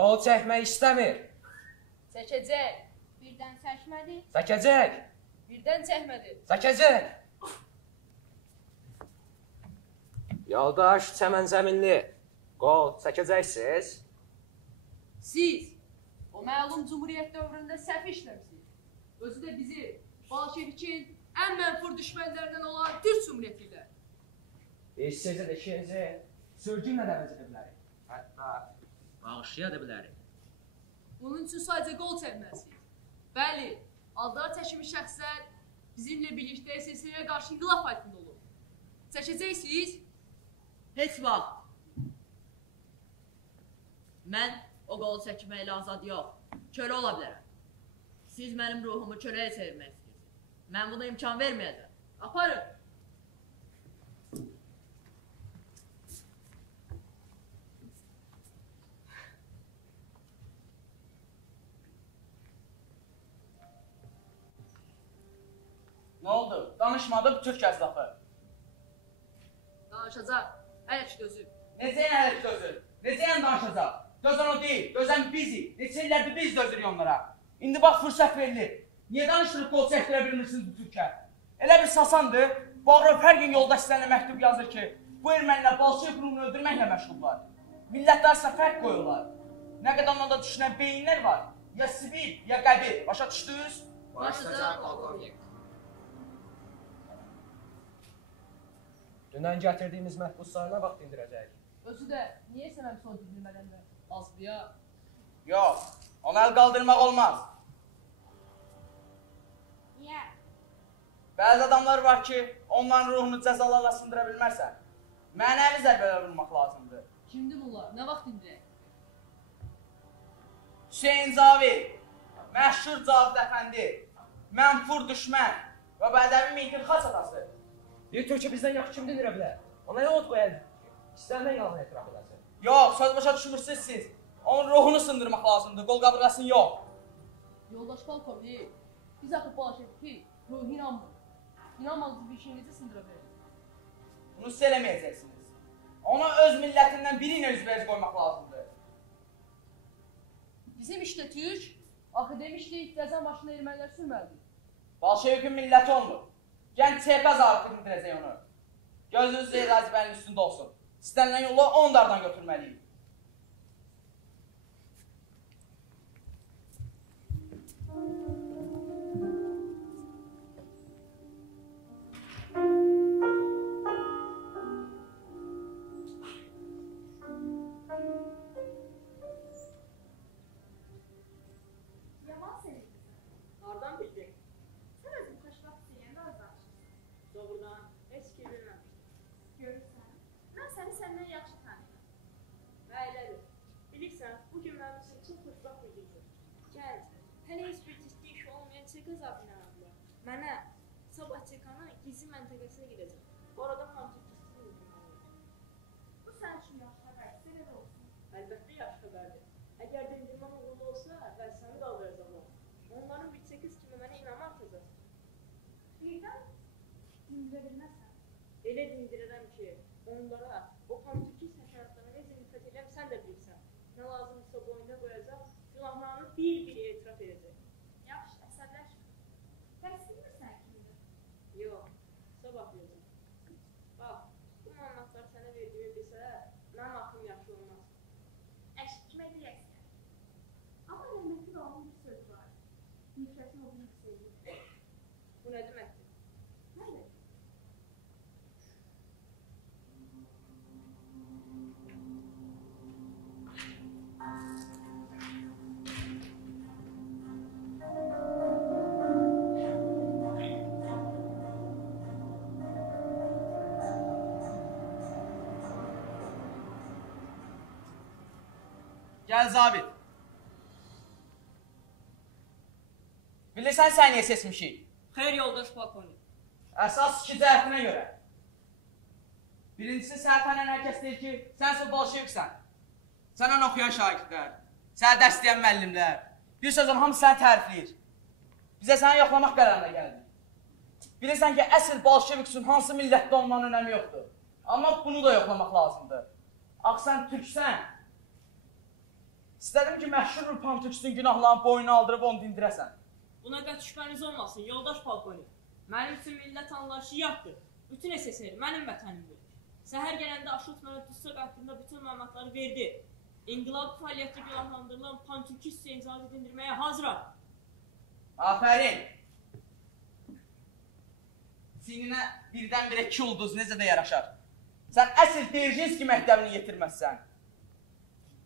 Qol çəkmək istəmir. Çəkəcək. Birdən çəkmədi. Çəkəcək. Birdən çəkmədi. Çəkəcək. Yoldaş çəmənzəminli. Qol çəkəcəksiniz. Siz o məlum cumhuriyyət dövründə səhv işləmişsiniz. Özü də bizi Bolşevikin ən mənfur düşmənlərindən olan Türk Cumhuriyyəti ilə. Biz sizə də işinizi sürgünlə də əvəz edə bilərik. Hətta bağışlaya da bilərik. Bunun üçün sadəcə qol çəkməsiniz. Bəli, aldara çəkilmiş şəxslər bizimlə birlikdə SSR-yə qarşı inqilab fəaliyyətində olub. Çəkəcəksiniz? Heç vaxt. Mən o qolu çəkməklə azad yox, kölə ola bilərəm. Siz mənim ruhumu köləyə çevirmək istəyirsiniz. Mən buna imkan verməyəcəm. Aparın. Nə oldu? Danışmadı bu Türk əzlafı. Danışacaq. Hələ ki dözür. Necəyən hələ ki dözür? Necəyən danışacaq? Dözən o deyil, dözən bizik. Neçə illərdir biz dözürük onlara. İndi bax fürsət verilir. Niyə danışdırıb qol çəkdirə bilmirsiniz bu Türkə? Elə bir sasandır, Bağırov hər gün yolda sizlərlə məktub yazır ki, bu ermənilər Bolşevik Rumunu öldürməklə məşğullar. Millətlər isə fərq qoyurlar. Nə qədər onlarda düşünən beyinlər var. Ya sivil, ya qəbir. Başa düşdünüz? Başlayacaq polkovnik. Dünən gətirdiyimiz məhbusları nə vaxt indirəcəyik? Özü də niyə sənəm son dinləmədən də azlıya? Yox, ona əl qaldırmaq olmaz. Niyə? Bəzi adamlar var ki, onların ruhunu cəzalarla sındıra bilmərsən. Mənəvi zərbələr vurmaq lazımdır. Kimdir bunlar? Nə vaxt indirək? Hüseyin Cavid, məşhur Cavid əfəndi, mənfur düşmən və bədəvi Minkir xaç atası. Bir Türkçe bizdən yaxşı kim dindirə bilər? Ona nə ot qoyalım? İstənilən yalan etiraf edəsin. Yox, söz başa düşmürsünüz siz. Onun ruhunu sındırmaq lazımdır, qol qabırğasını yox. Yoldaş polkovnik, biz axı Bolşeviki ruhu inanmırıq. İnanmadığınız bir şey necə sındıra bilərik? Bunu siz eləməyəcəksiniz. Ona öz millətindən biri ilə üzbəyiz qoymaq lazımdır. Bizim işdə Türk, axı demişdik, cəza maşını ermənilər sürməlidir. Bolşevikin milləti olmur. Gənc CK zabiti dindirəcək onu. Gözünüz Zeyrazibənin üstündə olsun. İstənilən yolu 10 dardan götürməliyik. Yaman senin. Hardan bildin? Sən özün kaç vaxt deyəndə az danışırsan. Doğrudan heç kim bilməmişdim. Görürsən, mən səni səndən yaxşı tanıyıram. Və elədir. Bilirsən, bugün mənim üçün çox xoşbaxt bir gündür. Gənc, hələ heç bir ciddi iş olmayan çeka zabini aradılar. Mənə sabah çekanın gizli məntəqəsinə gedəcəm. Bu arada kontaktsız öldürməliyim. Bu sənin üçün yaxşı xəbərdir, sənə də olsun. Əlbəttə yaxşı xəbərdir. Əgər dindirməm uğurlu olsa, vəzifəmi qaldıracaqlar. Onların bir çəkiz kimi mənə inamı artacaq. Birdən dindirə bilməzsən. Elə dindirərəm ki, onlara o kontaktsız həşəratlarına necə nifrət edirəm, sən də bilirsən. Nə lazımsa boynuna qoyacaq, günahlarını bir-bir etiraf edəcək. Yaxşı, əsəbləşmə. Bəs bilmirsən kimdir? Yox, sabah biləcəm. Bax, bu məlumatları sənə verdiyimi bilsələr, mənim axım yaxşı olmaz. Eşitmək deyəksən. Amma rəhmətli babamın bir sözü var. Nifrətin olduğunu söyləyir. Bu nə deməkdir? Nədir? Gəl zabit. Bilirsən sən niyə seçmişik? Xeyr yoldaş polkovnik. Əsas iki cəhətinə görə. Birincisi səhətənən hər kəs deyir ki, sənsə bolşeviksən. Səndən oxuyan şagirdlər, sənə dərs deyən müəllimlər. Bir sözün hamısı səni tərifləyir. Bizə səni yoxlamaq qərarına gəldik. Bilirsən ki, əsl bolşevik üçün hansı millətdə olmanın önəmi yoxdur. Amma bunu da yoxlamaq lazımdır. Ax sən türksən. İstədim ki, məşhur Pantuks'un günahlarını boyuna aldırıb onu dindirəsən. Buna qət şübhəniz olmasın, yoldaş polkovnik. Mənim üçün millət anlayışı yaxdır. Bütün SSR mənim vətənimdir. Səhər gələndə Aşot mənə Dussaq haqqında bütün məlumatları verdi. İnqilab fəaliyyətdə günahlandırılan Pantukis icazə dindirməyə hazıram. Afərin. Sininə birdən-birə 2 ulduz necə də yaraşar. Sən əsl Derjinski məktəbini yetirməzsən.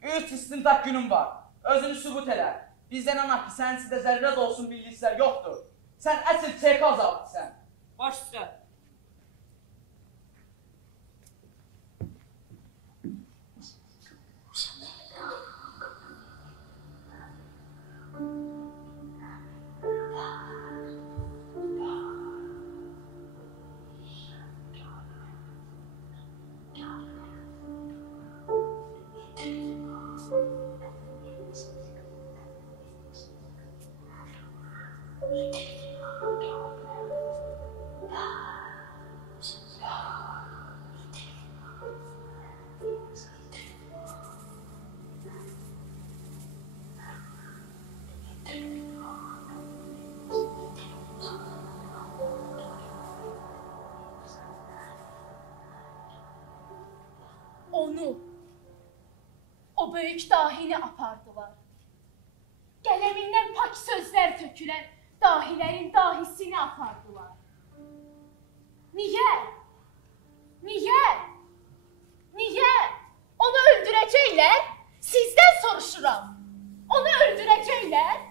3 istintaq günün var. Özünü sübut elə. Bizdən anaq ki, sənin sizdə zərrə də olsun bildiklər yoxdur. Sən əsl ÇK zabitisən. Baş üstə. Onu, o böyük dahini apardılar. Qələmindən pak sözlər tökülən dahilərin dahisini apardılar. Niyə? Niyə? Niyə? Onu öldürəcəklər? Sizdən soruşuram. Onu öldürəcəklər?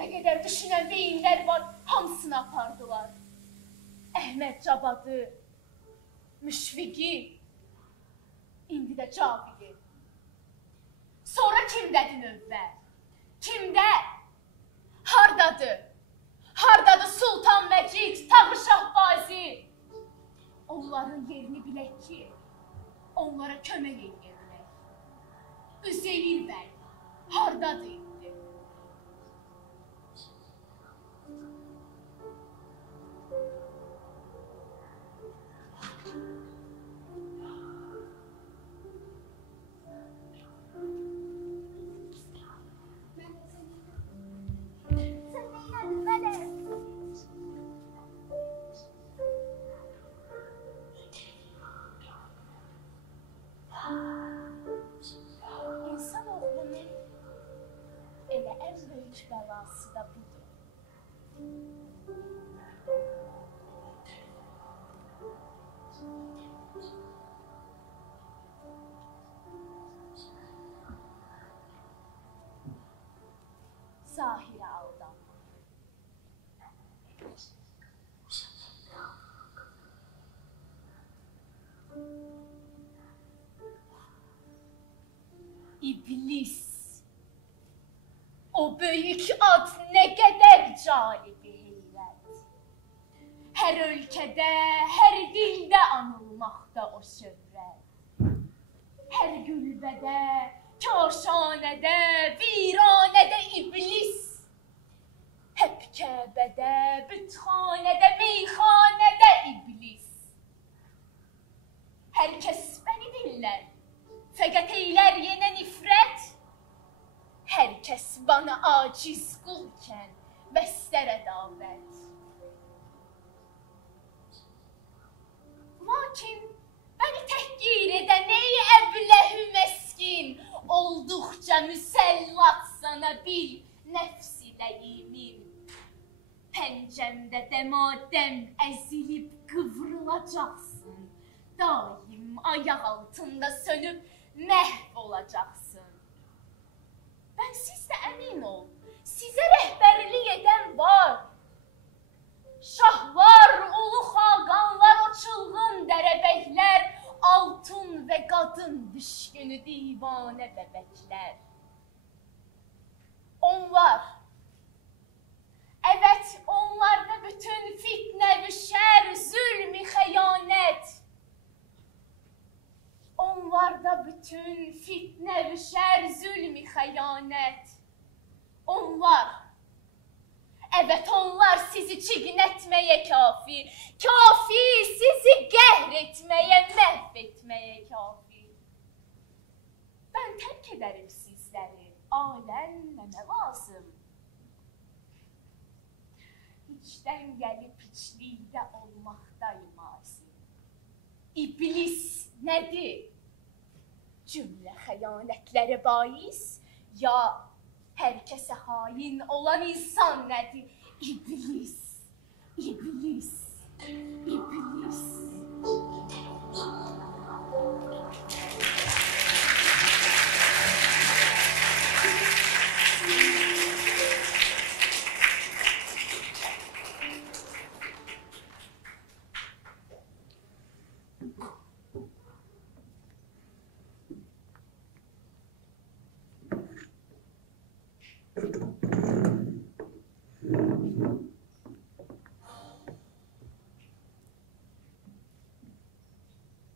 Nə qədər düşünən beyinlər var, hamısını apardılar. Əhməd Cabadı, Müşfiqi, indi də Cavidi. Sonra kimdədir növbə? Kimdə? Hardadır? Hardadır Sultan Məcid, Tağı Şahbazi? Onların yerini bilək ki, onlara kömək edirlər. Üzeyir bəy, hardadır indi? İnsanoğlunun elə ən böyük bəlası da budur. Zahirə aldanmaq. İblis. O böyük ad nə qədər calibi heyrət. Hər ölkədə, hər dildə anılmaqda o şöhrət. Hər gülbədə, kaşanədə, viranədə iblis. Həp Kəbədə, bütxanədə, meyxanədə iblis. Hər kəs bəni dinlər, fəqət eylər yenə nifrət. Hər kəs bana aciz qulkən, bəstər ədavət. Lakin bəni təhqir edən ey əbləhü məskin, olduqca müsəllat sana bil nəfsi dəyimim. Pəncəmdə dəmadəm əzilib qıvrılacaqsın, daim ayaq altında sönüb məhv olacaqsın. Mən sizdə əmin ol, sizə rəhbərlik edən var. Şahlar, ulu xaqanlar, o çılğın dərəbəklər, altın və qadın düşkünü divanə bəbəklər. Onlar, evet onlarda bütün fitnə və şər, zülm, xəyanət. Onlarda bütün fitnə və şər, zülm, xəyanət. Onlar, evet onlar sizi çiğnətməyə kafi, kafi sizi qəhr etməyə, məhv etməyə kafi. Mən tərk edərim sizləri. Aləm mənə lazım. Hiçdən gəlib hiçlikdə olmaqdayım azim. İblis nədir? Cümlə xəyanətləri bais, ya hər kəsə hain olan insan nədir? İblis, iblis, iblis.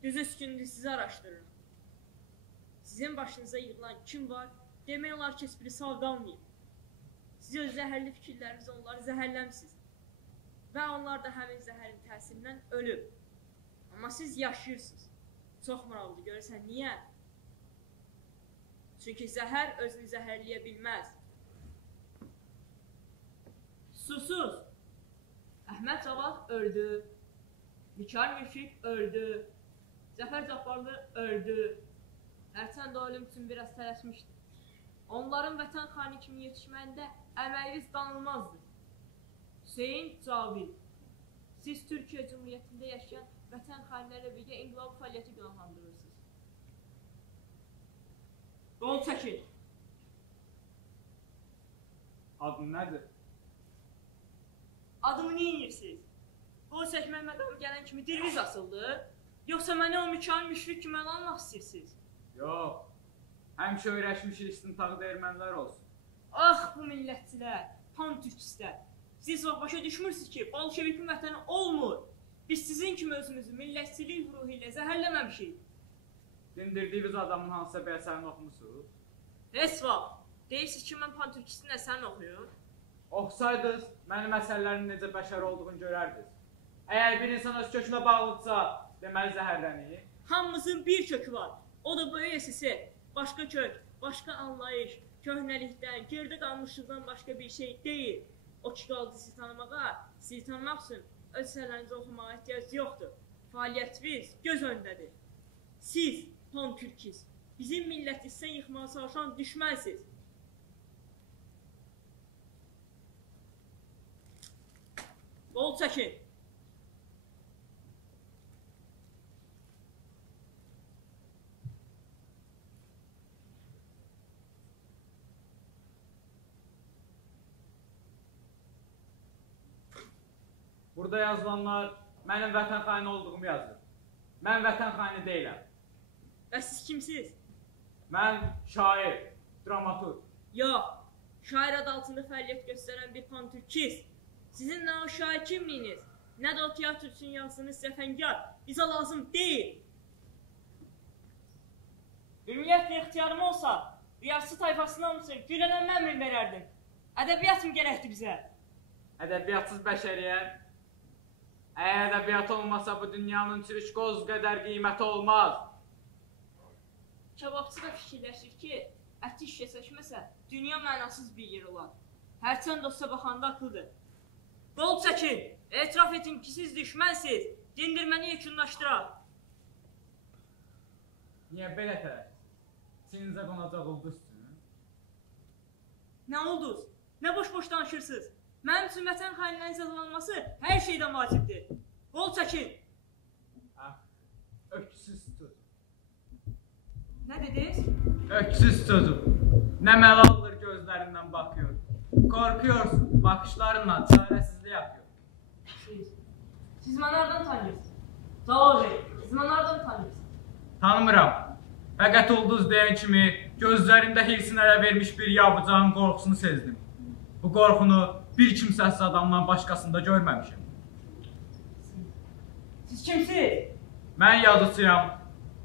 Düz üstündə sizi araşdırırım. Sizin başınıza yığılan kim var, demək olar ki, hiçbiri savdalmayın. Siz öz zəhərli fikirlərinizə onları zəhərləmsiniz. Və onlar da həmin zəhərin təsirindən ölüb. Amma siz yaşayırsınız. Çox maraqlıdır, görürsən, niyə? Çünki zəhər özünü zəhərləyə bilməz. Susuz! Əhməd Cavad öldü. Mikar Mürşid öldü. Zəfər Cabbarlı öldü. Hərçənd o ölüm üçün biraz tələsmişdi. Onların vətən xani kimi yetişməyində əməyiniz danılmazdır. Hüseyin Cavid, siz Türkiyə Cumhuriyyətində yaşayan vətən xanilərlə birgə inqilab fəaliyyəti günahlandırırsınız. Qol çəkin. Adın nədir? Adımı neyinirsiniz? Qol çəkmək məqamı gələn kimi diliniz asıldı. Yoxsa mənə o Mikar Müşfiq kimi əl almaq istəyirsiniz? Yox. Həmişə öyrəşmişik istintaqda ermənilər olsun. Ah bu millətçilər, pan-türkistlər. Siz başa düşmürsünüz ki, Bolşevikin vətəni olmur. Biz sizin kimi özümüzü millətçilik ruhu ilə zəhərləməmişik. Dindirdiyiniz adamın hansısa bir əsərini oxumusunuz? Heç vaxt. Deyirsiniz ki, mən pan-türkistin əsərini oxuyur. Oxusaydınız, mənim əsərlərimin necə bəşər olduğunu görərdiniz. Əgər bir insan öz kökünə bağlıdsa, deməli zəhərlənir. Hamımızın bir kökü var. O da bu ÖSS. Başqa kök, başqa anlayış, köhnəlikdən, gerdə qalmışlıqdan başqa bir şey deyil. O ki qaldı sizi tanımağa, sizi tanımaq üçün öz əsərlərinizi oxumağa ehtiyac yoxdur. Fəaliyyətiniz göz öndədir. Siz, pan-türkist, bizim millətimizdən yıxmağa çalışan düşmənsiniz. Qol çəkin. Burada yazılanlar mənim vətən xaini olduğumu yazır. Mən vətən xaini deyiləm. Və siz kimsiniz? Mən şair, dramaturg. Yox, şair adı altında fəaliyyət göstərən bir pan-türkist. Sizin nə o şair kimliyiniz, nə də o tiyatr üçün yazdığınız səfəngər bizə lazım deyil. Ümumiyyətlə ixtiyarım olsa, riyası tayfasına olmuşsun, gülənən mən mi verərdim? Ədəbiyyat mı gərəkdir bizə? Ədəbiyyatsız bəşəriyyət. Əgər ədəbiyyat olmasa bu dünyanın çürük qoz qədər qiyməti olmaz. Kebabçı da fikirləşir ki, əti işə çəkməsə, dünya mənasız bir yer olar. Hərçənd dosta baxanda akıldır. Qol çəkin, etiraf edin ki, siz düşmənsiz, dindirməni yekunlaşdıraq. Niyə belə tərəf? Sinizə qonacaq ulduzsun? Nə olduz? Nə boş-boş danışırsınız? Mənim üçün vətən xainlərinin cəzalanması hər şeydən vacibdir. Qol çəkin. Öksüz sözüm. Nə dediniz? Öksüz sözüm. Nə məlaldır gözlərindən baxıyor. Korkuyorsun, baxışlarınla çarəsizlik yapıyor. Siz mənə hardan tanıyırsınız? Cavab verin, siz mənə hardan tanıyırsınız? Tanımıram. Fəqət ulduz deyən kimi gözlərində hirsinələ vermiş bir yabucağın qorxusunu sezdim. Bu qorxunu bir kimsəsiz adamdan başqasında görməmişim. Siz kimsiniz? Mən yazıçıyam.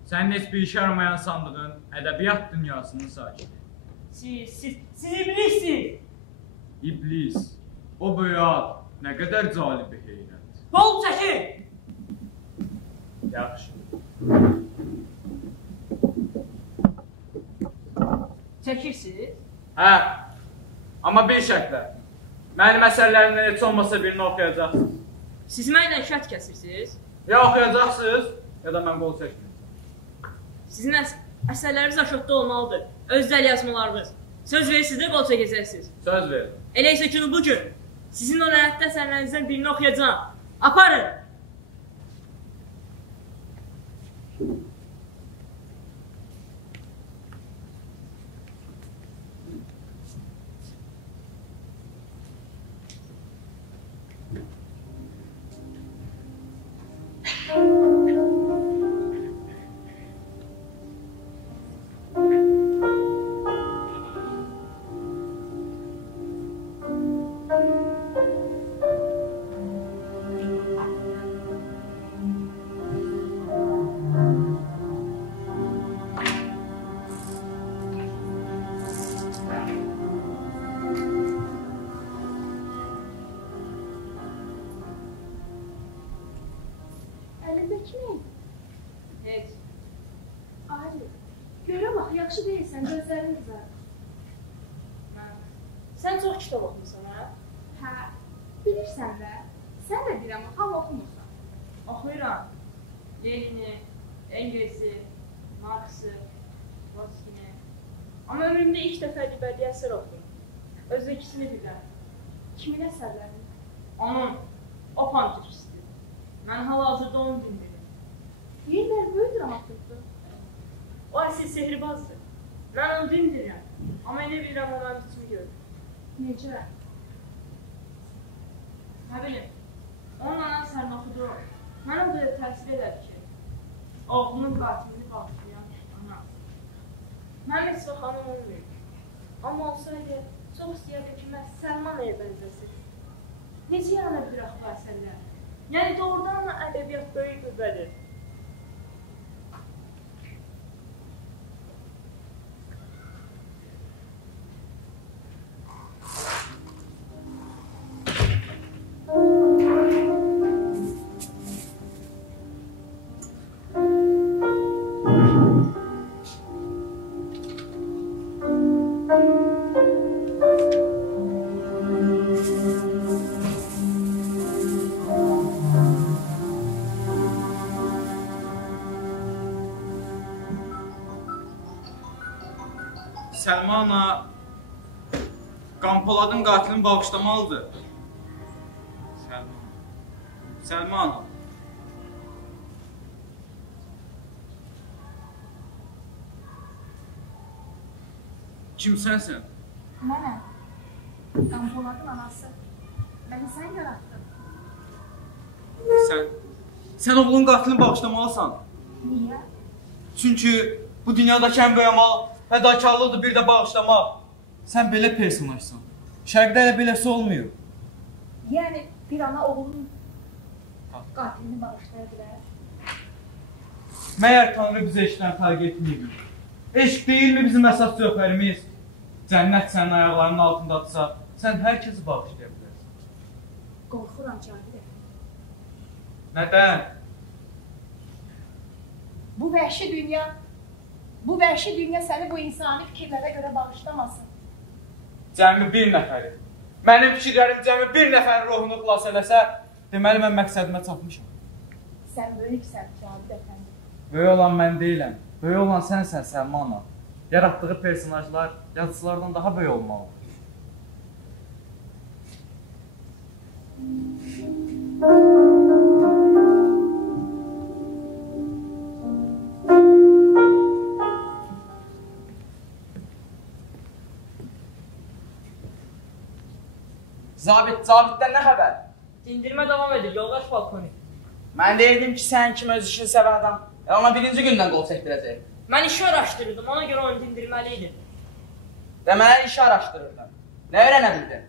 Sənin heç bir işə yaramayan sandığın ədəbiyyat dünyasının sakini. Siz iblissiniz. İblis. O böyük ad. Nə qədər calibi heyrət. Qol çəkin. Yaxşı. Çəkirsiniz? Hə. Amma bir şərtlə. Mənim əsərlərimdən heç olmasa birini oxuyacaqsınız. Siz mənlə şərt kəsirsiniz? Ya oxuyacaqsınız, ya da mən qol çəkməyəcəm. Sizin əsərləriniz aşotda olmalıdır. Özəl yazmalarınız. Söz verirsiniz də qol çəkəcəksiniz. Söz verin. Elə isə ki, bugün sizin o lənətli əsərlərinizdən birini oxuyacağam. Aparın! Əlindəki nə? Heç. Arif, görə bax, yaxşı deyilsən, gözlərin qızarır. Sən çox kitab oxumusan, hə? Hə, bilirsən də, sən də bir amma hal oxumursan. Oxuyuram. Lenini, Engels'i, Marx'ı, Trotsky'ni. Amma ömrümdə ilk dəfə bədii əsər oxudum. Özü ikisini bilirəm. Kimin əsərlərini? Onun, o panturistdir. Mən hal-hazırda onu dinlədim. Deyirlər, böyük dramaturqdur. O əsl sehirbazdır. Mən onu dinləyirəm. Amma elə bilirəm o mənim tutunu görür. Necə? Nə bilim, onun əsərini oxudu. Mənə o qədər təsir elədi ki, oğlunun qatilini bağışlayan ana. Mən heç vaxt anam olmayıb. Amma olsaydı, çox istəyərdim ki, mən Səlmanaya bənzəsin. Necə yana bilir axı bu əsərlər? Yəni doğrudan da ədəbiyyat böyük qüvvədir. Səlmana Qanpoladın qatilini bağışlamalıdır. Səlmana. Kimsən sən? Mənəm. Qanpoladın anası. Məni sən yarattın. Sən oğlun qatilini bağışlamalısan. Niyə? Çünki bu dünyadakı ən böyük amal fədakarlıqdır, bir də bağışlamaq. Sən belə personajsan. Şərqdə elə beləsi olmuyor. Yəni, bir ana oğlunun qatilini bağışlaya bilər. Məyər Tanrı bizə eşqdən fərq etməyib. Eşq deyilmi bizim əsas cövhərimiz? Cənnət sənin ayaqlarının altındadırsa, sən hər kəsi bağışlaya bilərsən. Qorxuram Cahil. Nədən? Bu vəhşi dünya səni bu insani fikirlərə görə bağışlamasın. Cəmi bir nəfəri. Mənim fikirlərim cəmi bir nəfərin ruhunu xilas eləsə, deməli mən məqsədimə çatmışam. Sən böyüksən, Cahil əfəndi. Böyük olan mən deyiləm. Böyük olan sənsən, Səlmana. Yaratdığı personajlar yazıçılardan daha böyük olmalıdır. Zabitdən nə xəbər? Dindirmə davam edir, yoldaş balkoni. Mən deyirdim ki, sən kim öz işini sevən adam. Ona birinci gündən qol çəkdirəcək. Mən işi araşdırırdım, ona görə onu dindirməliydim. Deməli, işi araşdırırdım. Nə öyrənə bildin?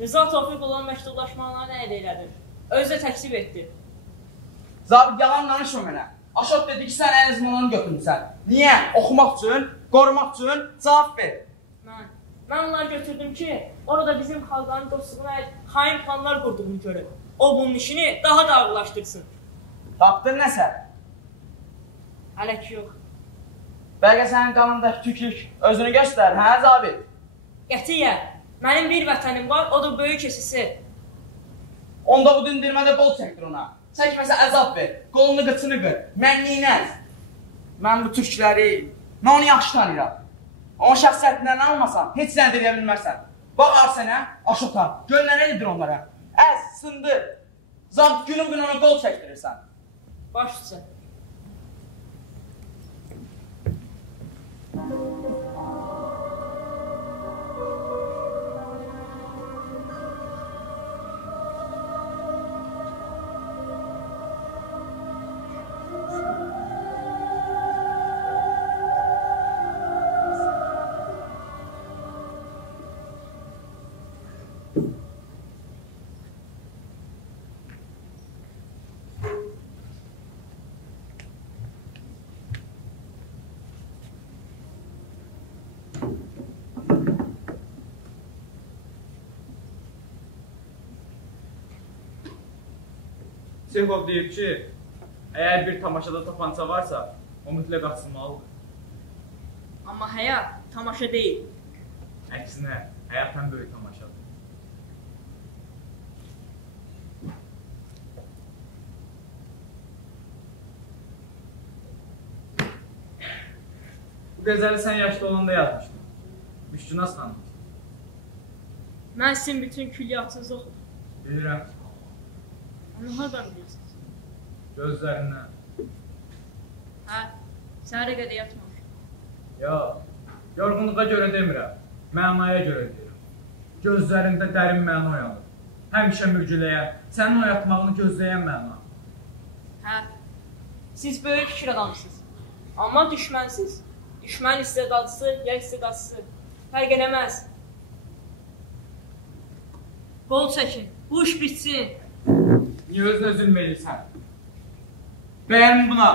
Rıza Tofiq olan məktublaşmalarını əldə elədim. Özü də təksib etdi. Zabit, yalan danışma mənə. Aşot dedi ki, sən ən izmanını götürmüsən. Niyə? Oxumaq üçün, qorumaq üçün cavab ver. Mən onları götürdüm ki, orada bizim xalqların dostluğuna aid xain planlar qurduğunu görüb. O bunun işini daha da ağırlaşdırsın. Tapdın nəsə? Hələ ki yox. Bəlkə sənin qanındakı tüklük özünü göstər, hə zabit? Qətiyyən, mənim bir vətənim var, o da böyük esisi. Onda bu dindirmədə qol çəkdir ona. Çəkməsə əzab ver, qolunu qıçını qır, mənliyinəz. Mən bu türkləri, mən onu yaxşı tanıyıram. Onun şəxsiyyətindən almasan, heç sənə deyə bilmərsən. Baxar sənə, aşıqdan, gör nə edir onlara. Əz, sındır. Zabit günün ona qol çəkdirirsən. Baş üstə. Çexov deyib ki, əgər bir tamaşada tapança varsa, o mütləq açılmalıdır. Amma həyat tamaşa deyil. Əksinə, həyat ən böyük tamaşadır. Bu qəzəli sən yaşlı olanda yazmışdın. Müşkünas xanım. Mən sizin bütün külliyatınızı oxudum. Bilirəm. Onu hardan bilirsiniz? Gözlərindən. Hə, səhərə qədər yatmamışım. Yox, yorğunluğa görə demirəm, mənaya görə deyirəm. Gözlərində dərin məna oyanır. Həmişə mürgüləyən, sənin oyatmağını gözləyən məna. Hə, siz böyük fikir adamsınız. Amma düşmənsiz. Düşmən istedadlısı, ya istedadsızı. Fərq eləməz. Qol çəkin, bu iş bitsin. Niyə özünə zülm edirsən? Bəyənim buna.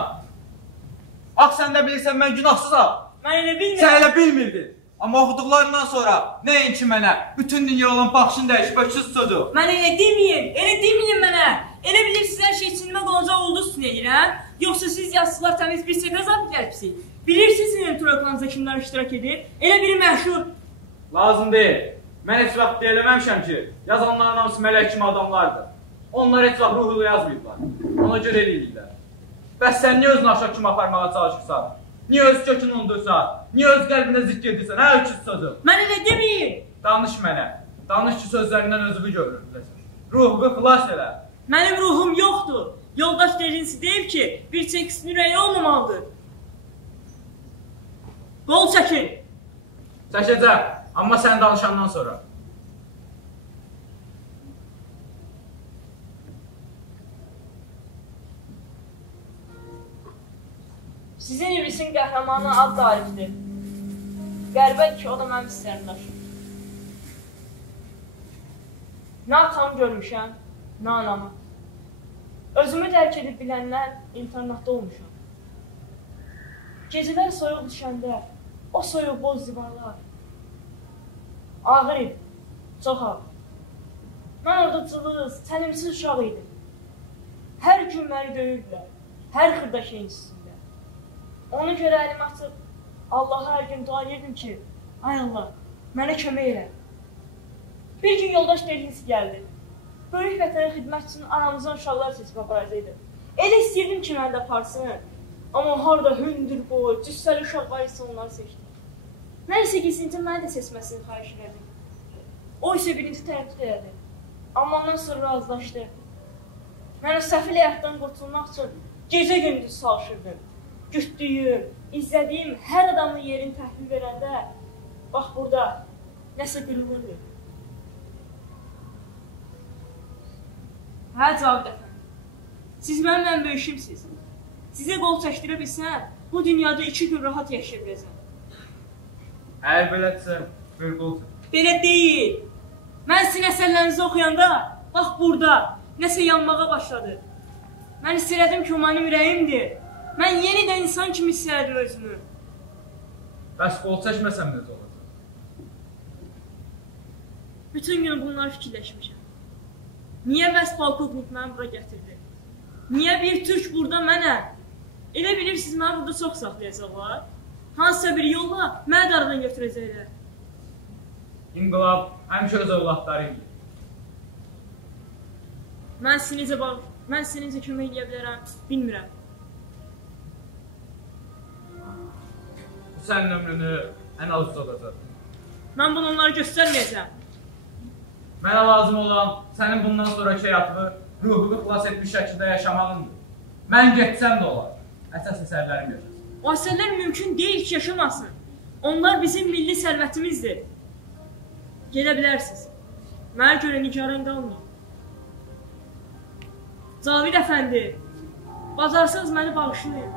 Ax, sən də bilirsən, mən günahsızam. Mən elə bilmirəm. Sən elə bilmirdin. Amma oxuduqlarından sonra nəinki mənə, bütün dünya olan baxışın dəyişib öksüz çocuq. Mən elə deməyin mənə. Elə bilirsiniz, hər şey içinmə qolacaq oldu edirəm. Yoxsa siz yazsılar təmiz bir çəkaz abı gəlibsiniz. Bilirsiniz, sizin turaqlarınızda kimlər iştirak edir? Elə biri məşhur. Lazım deyil. Mən heç vaxt deyiləməmişəm ki, yazanların hamısı mələk kimi adamlardır. Onlar heç vaxt ruhlu yazmayıblar. Ona görə eləyirlər. Bəs sən niyə özünü aşağı kimi aparmağa çalışırsan? Niyə öz kökünü unudursan? Niyə öz qəlbinə zikk edirsən? Hə, öküz çocuq? Mən elə deməyin. Danış mənə. Danış ki, sözlərindən özünü görür biləsən. Ruhumu xilas elə. Mənim ruhum yoxdur. Yoldaş derinsi deyib ki, bir çəkisinin ürəyi olmamalıdır. Qol çəkin. Çəkəcəm, amma sən danışandan sonra. Sizin iblisin qəhrəmanı ad Arifdir. Qərbə ki, o da mənim istəyirlər. Nə atamı görmüşəm, nə anamı. Özümü dərk edib bilənlər internatda olmuşam. Gecələr soyuq düşəndə, o soyuq boz divarlar. Ağır idi, çox ağır. Mən orada cılız, tənimsiz uşaq idim. Hər gün məni döyürdülər, hər xırda şeyin üstündə. Ona görə əlimi açıb, Allaha hər gün dua edirdim ki, ay Allah, mənə kömək elə. Bir gün yoldaş derinsi gəldi. Böyük vətənə xidmət üçün aramızdan uşaqlar seçib aparacaqdı. Elə istəyirdim ki, məni də aparsın. Amma harada hündür boy, cüssəli uşaq var isə onları seçdim. Mən isə gizlincə məni də seçməsini xahiş edirdim. O isə birinci tərəddüd elədi. Amma ondan sonra razılaşdı. Mən o səfil həyatdan qurtulmaq üçün gecə-gündüz çalışırdım. Gütdüyüm, izlədiyim hər adamın yerini təhlil verəndə, bax burada, nəsə qırılırdı. Hə, Cavid əfəndi, siz mənimlə böyüşümsiniz. Sizə qol çəkdirə bilsəm, bu dünyada 2 gün rahat yaşaya biləcəm. Əgər belədirsə, böyük qol çək. Belə deyil. Mən sizin əsərlərinizi oxuyanda, bax burada, nəsə yanmağa başladı. Mən istəyirdim ki, o mənim ürəyimdir. Mən yenidən insan kimi istəyirdim özümü. Bəs qol çəkməsəm necə olacaq? Bütün gün bunları fikirləşmişəm. Niyə bəs polkovnik məni bura gətirdi? Niyə bir türk burada mənə? Elə bilirsiniz, məni burada çox saxlayacaqlar? Hansısa bir yolla mənə də aradan götürəcəklər. İnqilab həmişə öz övladları ilə. Mən sizə necə kömək edə bilərəm, bilmirəm. Bu sənin ömrünü ən az uzadacaq. Mən bunu onlara göstərməyəcəm. Mənə lazım olan sənin bundan sonraki həyatını ruhunu xilas etmiş şəkildə yaşamağındır. Mən getsəm də olar. Əsas əsərlərim yaşasın. O əsərlər mümkün deyil ki, yaşamasın. Onlar bizim milli sərvətimizdir. Gedə bilərsiniz. Mənə görə nigaran qalmayın. Cavid əfəndi, bacarsanız məni bağışlayın.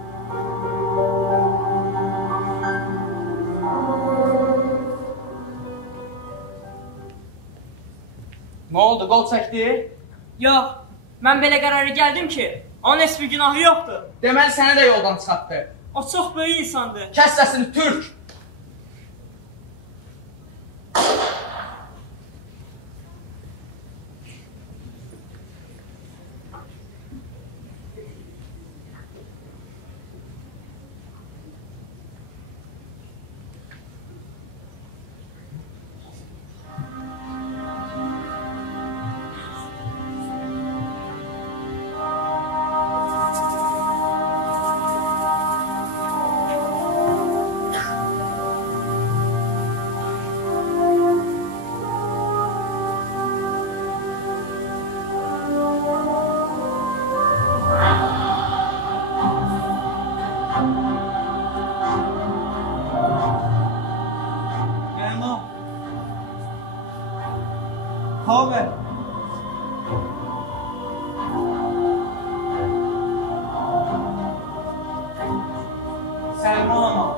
Nə oldu, qol çəkdi? Yox, mən belə qərara gəldim ki, onun heç bir günahı yoxdur. Deməli səni də yoldan çıxartdı. O çox böyük insandır. Kəs səsini, Türk! Haber. Selma Hanım.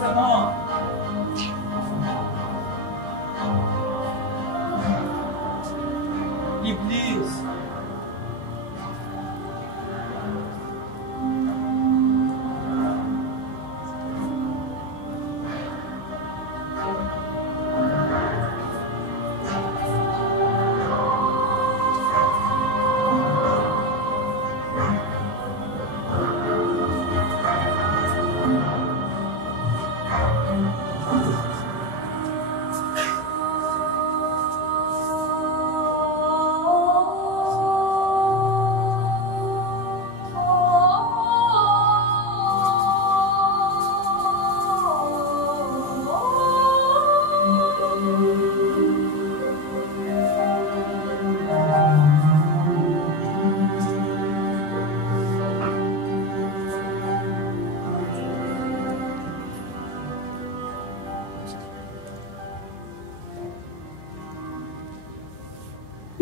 Selma. İblis.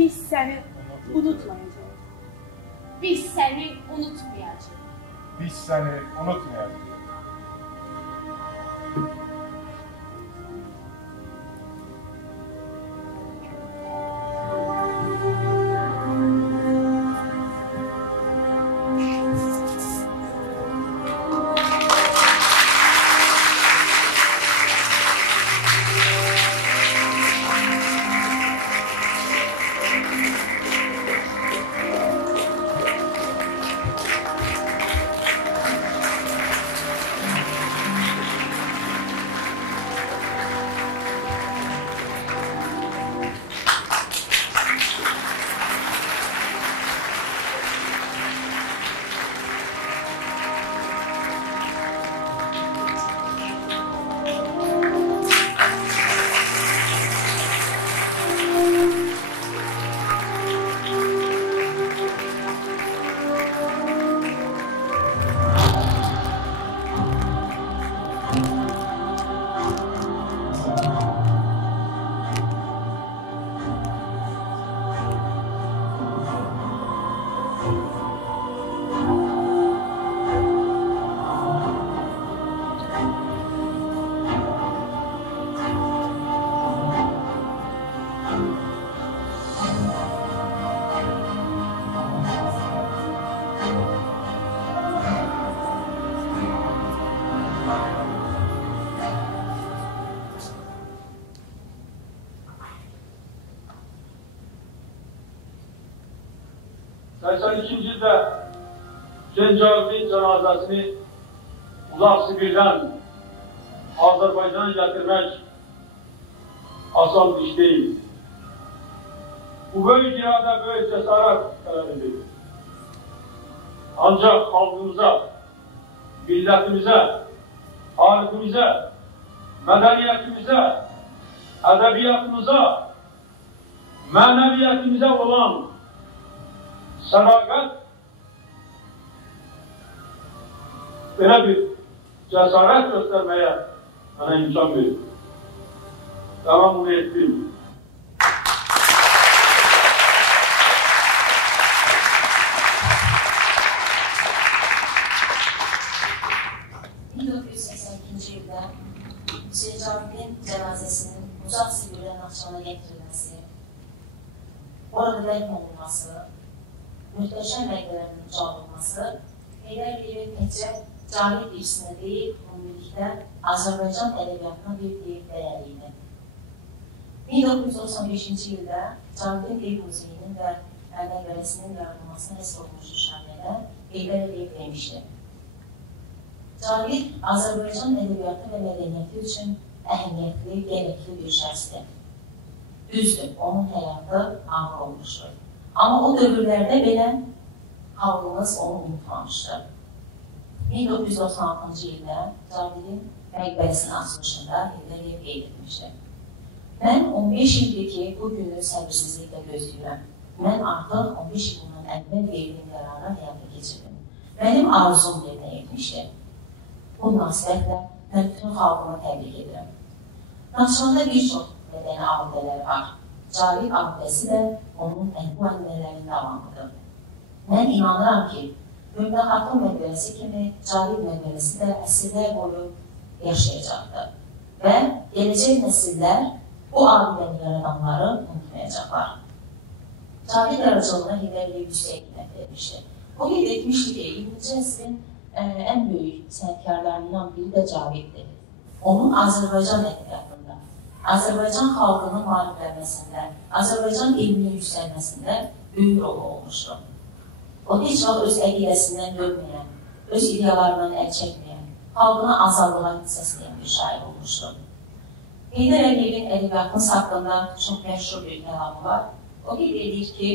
Biz səni unutmayacağıq. Biz səni unutmayacağıq. Biz səni unutmayacağıq. Sən ikinci ildə Cəncavibin cənazəsini uzaq Sibirdən Azərbaycana gətirmək asan iş deyil. Bu böyük iradə, böyük cəsarət tələb edir. Ancaq xalqımıza, millətimizə, tariximizə, mədəniyyətimizə, ədəbiyyatımıza, mənəviyyətimizə olan sədaqət belə bir cəsarət göstərməyə mənə imkan verir. Və mən bunu etdim. ildə Hüseyin Cavibin cənazəsinin uzaq Sibirdən Naxçıvana gətirilməsi, orada dəfn olunması, möhtəşəm məqələrin ucaldılması Heydər Əliyevin təkcə Cavib irsinə deyil, ümumilikdə Azərbaycan ədəbiyyatına verdiyi dəyəri idi. 1995-ci ildə Cavibin Ev Muzeyinin və məqələsinin yaradılmasına həsr olunmuş müşavirədə Heydər Əliyev demişdi. Cavid Azərbaycan ədəbiyyatı və mədəniyyəti üçün əhəmiyyətli, gərəkli bir şəxsdir. Düzdür, onun həyatı ağır olmuşdur. Amma o dövrlərdə belə xalqımız onu unutmamışdır. 1996-cı ildə Cavidin məqbələsinin açılışında Heydər Əliyev qeyd etmişdir. Mən 15 ildir ki, bu günü səbirsizliklə gözləyirəm. Mən artıq 15 il bundan əvvəl verdiyim qərarı həyata keçirdim. Mənim arzum yerinə yetmişdir. Bu münasibətlə mən bütün xalqıma təbrik edirəm. Naxçıvanda bir çox mədəni abidələr var. Cavid abidəsi də onun bu ənənələrin davamıdır. Mən inanıram ki, Mümtə Xatun məqbərəsi kimi Cavid məqbərəsi də əsrlər boyu yaşayacaqdır. Və gələcək nəsillər bu abidəni yaradanları unutmayacaqlar. Cavid yaradıcılığına Heydər Əliyev yüksək qiymət vermişdir. O qeyd etmişdi ki, 20-ci əsrin ən böyük sənətkarlarından biri də Caviddir. Onun Azərbaycan ədəbiyyatında, Azərbaycan xalqının maariflənməsində, Azərbaycan elminin yüksəlməsində böyük rol olmuşdur. O heç vaxt öz əqidəsindən görməyən, öz ideyalarından əl çəkməyən, xalqına azadlığa səsləyən bir şair olmuşdur. Heydər Əliyevin ədəbiyyatımız haqqında çox məşhur bir kəlamı var. O qeyd edir ki,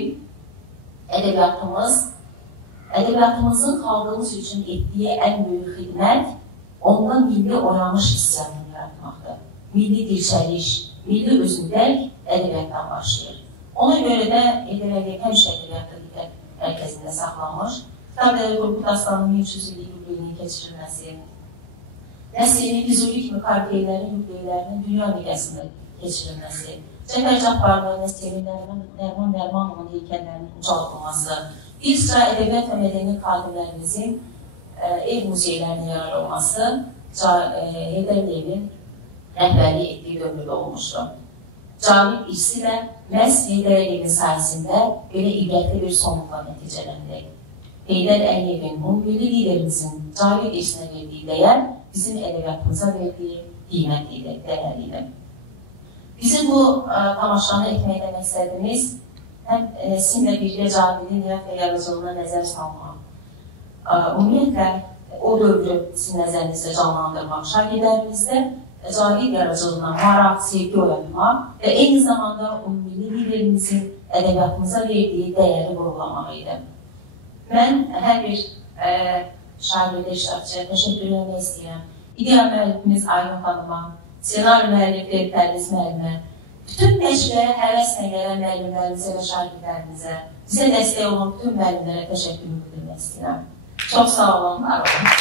ədəbiyyatımızın xalqımız üçün etdiyi ən böyük xidmət ondan milli oyanış hissiyatını yaratmaqdır. Milli dirçəliş, milli özündəlik ədəbiyyatdan başlayır. Ona görə də Heydər Əliyev həmişə ədəbiyyatda diqqət mərkəzində saxlanmış, Kitab-ı Qorqud Aslanın 1300 illik yubileyinin keçirilməsi, Nəsrinin Füzuli kimi karikirlərin yubileylərinin dünya miqyasında keçirilməsi, Cəfər Cabbarlı, Nəsrinin Nərman Nərmanovun heykəllərinin ucaldılması, bir sıra ədəbiyyat və mədəniyyət xadimlərimizin ev muzeylərinin yaradılması Heydər Əliyevin rəhbərlik etdiyi dövrdə olmuşdur. Cavid irsi də məhz Heydər Əliyevin sayəsində belə ibrətli bir sonluqla nəticələndi. Heydər Əliyevin, bu milli liderimizin Cavid irsinə verdiyi dəyər bizim ədəbiyyatımıza verdiyi qiymət idi, dəyər idi. Bizim bu tamaşanı etməkdə məqsədimiz həm sizinlə birlikdə Cavidin həyat və yaradıcılığına nəzər salmaq, ümumiyyətlə o dövrü sizin nəzərinizdə canlandırmaq, şagirdlərimizdə Cavid yaradıcılığına maraq, sevgi oyatmaq və eyni zamanda o milli liderimizin ədəbiyyatımıza verdiyi dəyəri vurğulamaq idi. Mən hər bir şagirddə iştirakçıya təşəkkür etmək istəyirəm. İdeal müəllifimiz Aydın xanıma, ssenari müəllifi Pərviz müəllimə, bütün məşqlərə həvəslə gələn müəllimlərimizə və şagirdlərimizə, bizə dəstək olan bütün müəllimlərə təşəkkür etmək istəyirəm. Çox sağ olun, var olun.